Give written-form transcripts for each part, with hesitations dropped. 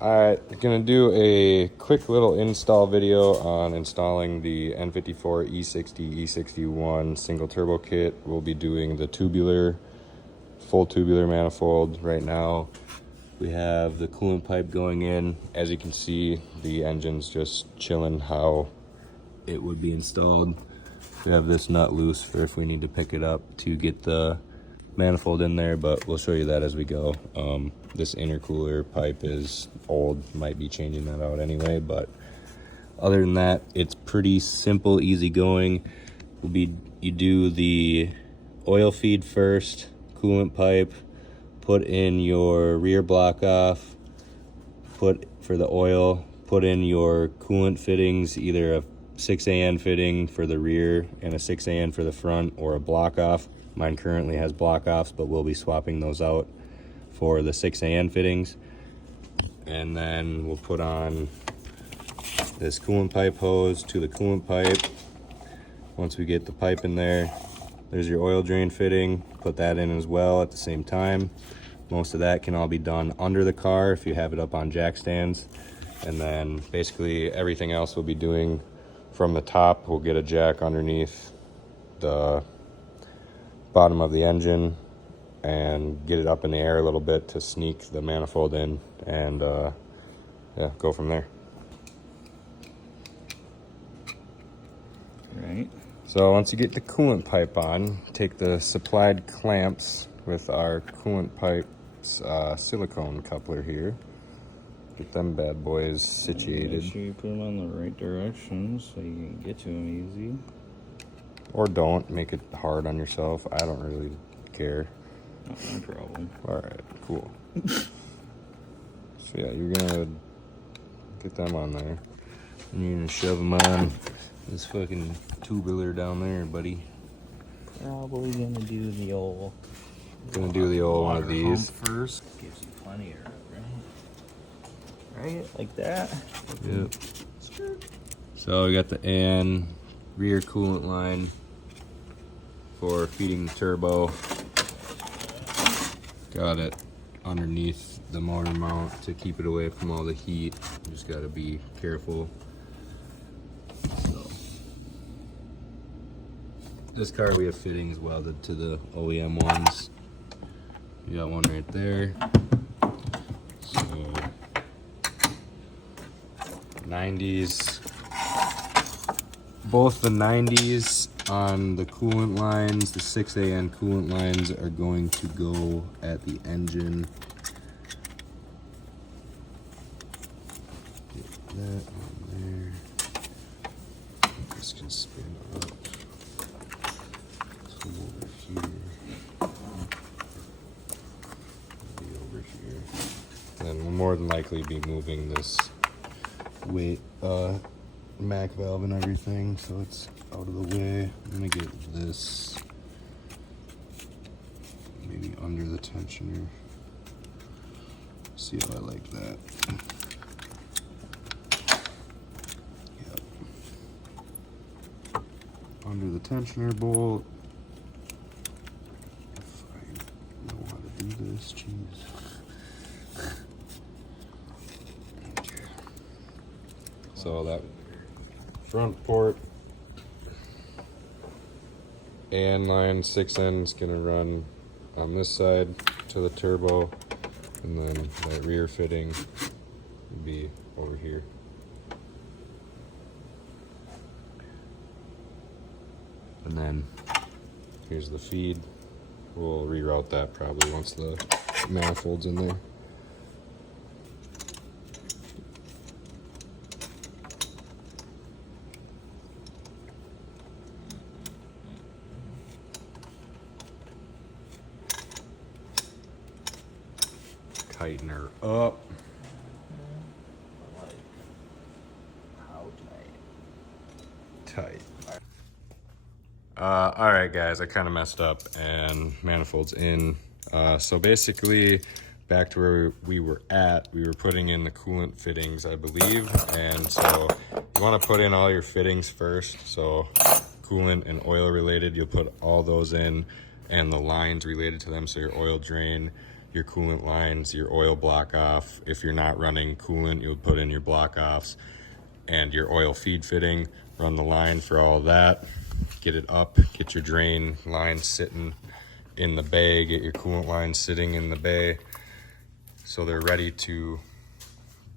I'm gonna do a quick little install video on installing the N54 E60 E61 single turbo kit. We'll be doing the tubular, full tubular manifold right now. We have the coolant pipe going in. As you can see, the engine's just chilling how it would be installed. We have this nut loose for if we need to pick it up to get the manifold in there, but we'll show you that as we go. This intercooler pipe is old, might be changing that out anyway, but other than that, it's pretty simple, easy going. You do the oil feed first, coolant pipe, put in your rear block off, for the oil, put in your coolant fittings, either a 6AN fitting for the rear and a 6AN for the front, or a block off. Mine currently has block offs, but we'll be swapping those out for the 6AN fittings. And then we'll put on this coolant pipe hose to the coolant pipe. Once we get the pipe in there, there's your oil drain fitting. Put that in as well at the same time. Most of that can all be done under the car if you have it up on jack stands. And then basically everything else we'll be doing from the top. We'll get a jack underneath the bottom of the engine and get it up in the air a little bit to sneak the manifold in, and yeah, go from there. Right. So once you get the coolant pipe on, take the supplied clamps with our coolant pipe's silicone coupler here. Get them bad boys situated. Make sure you put them on the right direction so you can get to them easy. Or don't make it hard on yourself. I don't really care. Not my problem. Alright, cool. So yeah, you're gonna get them on there. And you're gonna shove them on this fucking tubular down there, buddy. Probably gonna do the old One of these. first. Gives you plenty of right? Like that. Yep. So we got the N rear coolant line for feeding the turbo. Got it underneath the motor mount to keep it away from all the heat. You just gotta be careful. So this car we have fittings welded to the OEM ones. You got one right there. So 90s, both the 90s on the coolant lines, the 6AN coolant lines are going to go at the engine. Get that on there. This can spin up. So over here. Be over here. And we'll more than likely be moving this weight Mac valve and everything, so it's out of the way. I'm gonna get this maybe under the tensioner. See how I like that. Yep. Under the tensioner bolt. If I know how to do this, jeez. So that front port and line 6N is gonna run on this side to the turbo, and then that rear fitting would be over here. And then here's the feed. We'll reroute that probably once the manifold's in there. Tighten her up. How Tight. All right, guys, I kind of messed up and manifold's in. So basically, back to where we were at, we were putting in the coolant fittings, I believe. And so you want to put in all your fittings first. So coolant and oil related, you'll put all those in, and the lines related to them. So your oil drain, your coolant lines, your oil block off. If you're not running coolant, you'll put in your block offs and your oil feed fitting, run the line for all that, get it up, get your drain line sitting in the bay, get your coolant line sitting in the bay so they're ready to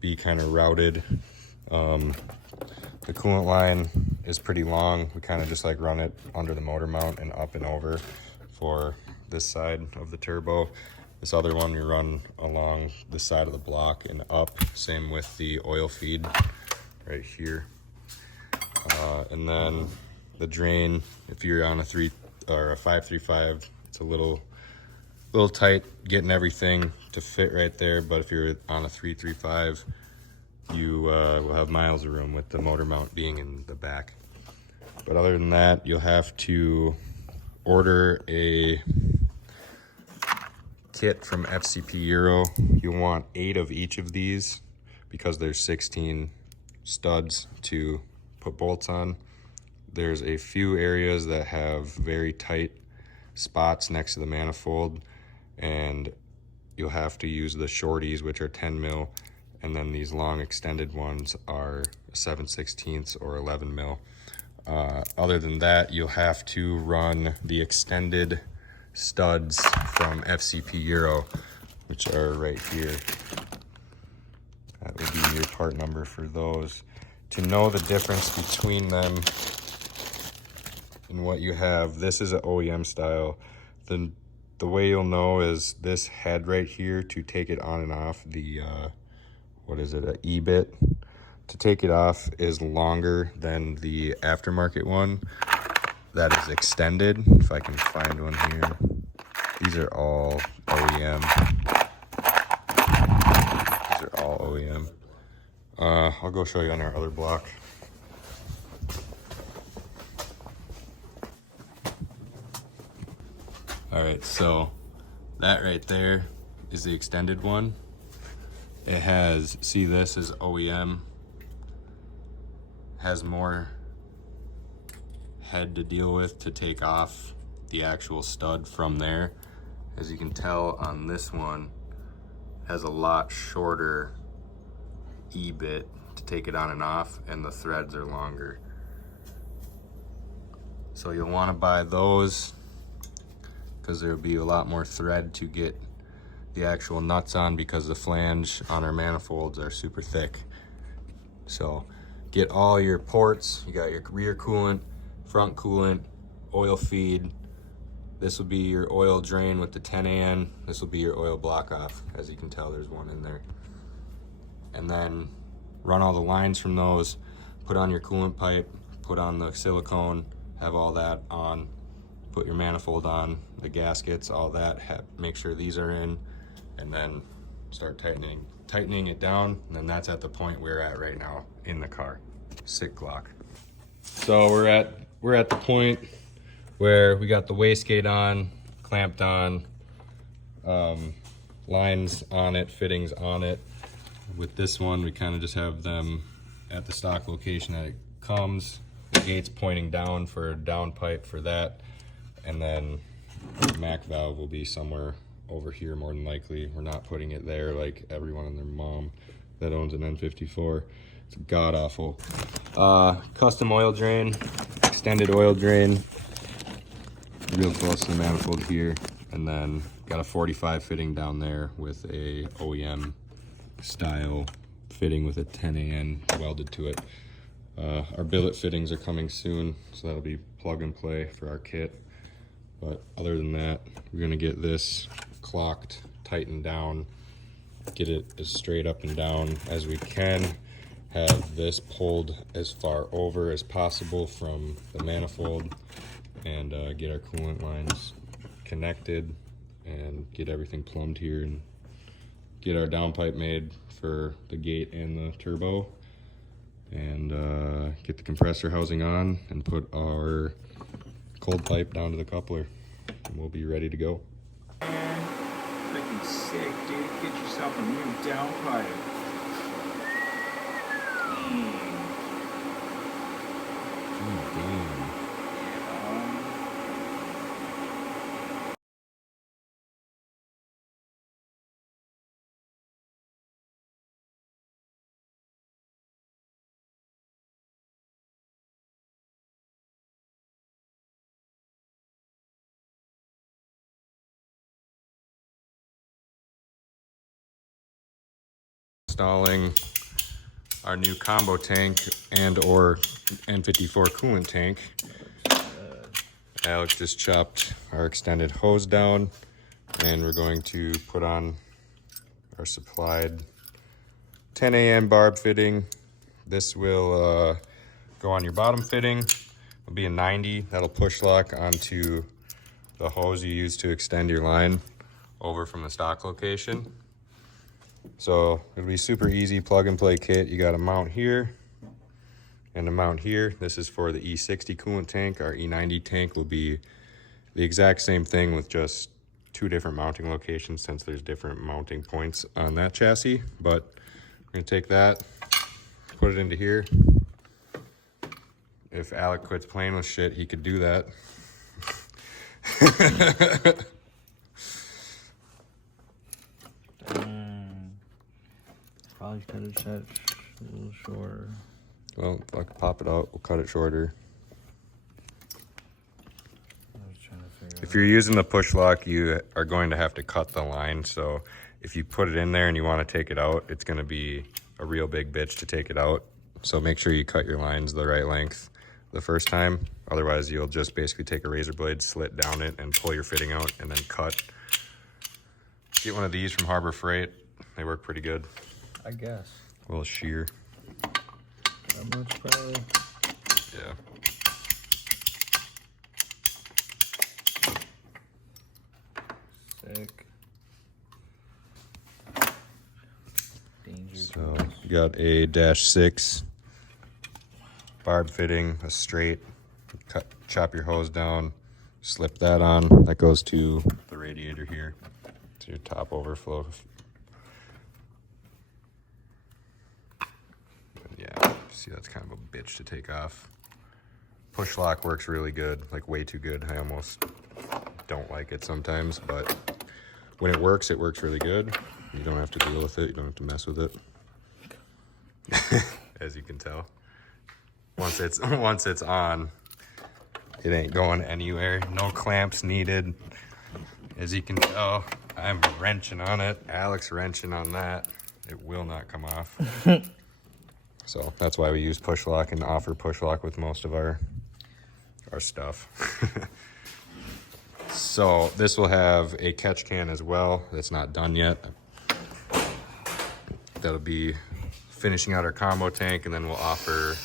be kind of routed. The coolant line is pretty long. We kind of just like run it under the motor mount and up and over for this side of the turbo. This other one we run along the side of the block and up. Same with the oil feed right here. And then the drain, if you're on a 535, it's a little tight getting everything to fit right there. But if you're on a 335, you will have miles of room with the motor mount being in the back. But other than that, you'll have to order a kit from FCP Euro. You'll want 8 of each of these because there's 16 studs to put bolts on. There's a few areas that have very tight spots next to the manifold, and you'll have to use the shorties, which are 10 mil, and then these long extended ones are 7/16 or 11 mil. Other than that, you'll have to run the extended studs from FCP Euro, which are right here. That would be your part number for those. To know the difference between them and what you have, this is an OEM style. The way you'll know is this head right here to take it on and off, the what is it, an E-bit, to take it off is longer than the aftermarket one that is extended. If I can find one here. These are all OEM. These are all OEM. I'll go show you on our other block. All right, so that right there is the extended one. It has, see, this is OEM, has more head to deal with to take off the actual stud from there. As you can tell on this one, has a lot shorter E-bit to take it on and off, and the threads are longer. So you'll want to buy those because there'll be a lot more thread to get the actual nuts on, because the flange on our manifolds are super thick. So get all your ports. You got your rear coolant, front coolant, oil feed. This will be your oil drain with the 10AN. This will be your oil block off. As you can tell, there's one in there. And then run all the lines from those, put on your coolant pipe, put on the silicone, have all that on, put your manifold on, the gaskets, all that, make sure these are in, and then start tightening it down. And then that's at the point we're at right now in the car. Sick Glock. So we're at the point where we got the wastegate on, clamped on, lines on it, fittings on it. With this one, we kind of just have them at the stock location that it comes. The gate's pointing down for a down pipe for that. And then the MAC valve will be somewhere over here more than likely. We're not putting it there like everyone and their mom that owns an N54. It's god awful. Custom oil drain, extended oil drain, real close to the manifold here. And then got a 45 fitting down there with a OEM style fitting with a 10AN welded to it. Our billet fittings are coming soon, so that'll be plug and play for our kit. But other than that, we're gonna get this clocked, tightened down, get it as straight up and down as we can, have this pulled as far over as possible from the manifold, and get our coolant lines connected and get everything plumbed here, and get our downpipe made for the gate and the turbo, and get the compressor housing on and put our cold pipe down to the coupler, and we'll be ready to go. Freaking sick, dude. Get yourself a new downpipe. Damn. installing our new combo tank and or N54 coolant tank. Alex just chopped our extended hose down, and we're going to put on our supplied 10 AM barb fitting. This will go on your bottom fitting. It'll be a 90. That'll push lock onto the hose you use to extend your line over from the stock location. So it'll be super easy plug and play kit. You got a mount here and a mount here. This is for the E60 coolant tank. Our E90 tank will be the exact same thing with just 2 different mounting locations, since there's different mounting points on that chassis. But we're gonna take that, put it into here. If Alec quits playing with shit, he could do that. Probably cut it a little shorter. Well, if I could pop it out, we'll cut it shorter. If you're using the push lock, you are going to have to cut the line. So if you put it in there and you want to take it out, it's going to be a real big bitch to take it out. So make sure you cut your lines the right length the first time. Otherwise, you'll just basically take a razor blade, slit down it, and pull your fitting out, and then cut. Get one of these from Harbor Freight. They work pretty good. I guess. A little shear. That much probably. Yeah. Sick. Danger. So you got a -6 barb fitting, a straight. Chop your hose down, slip that on. That goes to the radiator here, to your top overflow. Yeah, see, that's kind of a bitch to take off. Push lock works really good, like way too good. I almost don't like it sometimes, but when it works really good. You don't have to deal with it. You don't have to mess with it. As you can tell, once it's on, it ain't going anywhere. No clamps needed. As you can tell, I'm wrenching on it. Alex wrenching on that. It will not come off. So that's why we use push lock and offer push lock with most of our stuff. So this will have a catch can as well. That's not done yet. That'll be finishing out our combo tank, and then we'll offer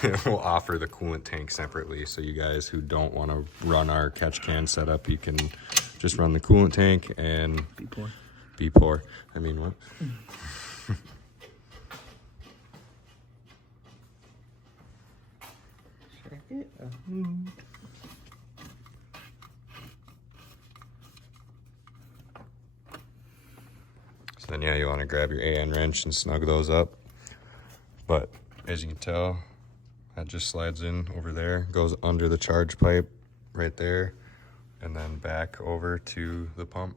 the coolant tank separately. So you guys who don't want to run our catch can setup, you can just run the coolant tank and be poor. I mean, what? So then, yeah, you want to grab your AN wrench and snug those up. But as you can tell, that just slides in over there, goes under the charge pipe right there, and then back over to the pump.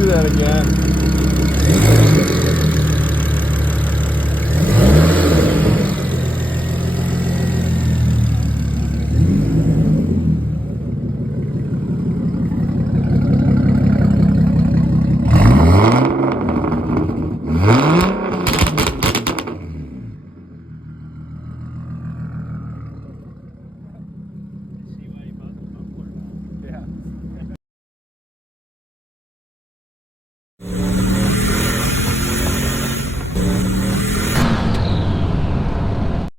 Do that again.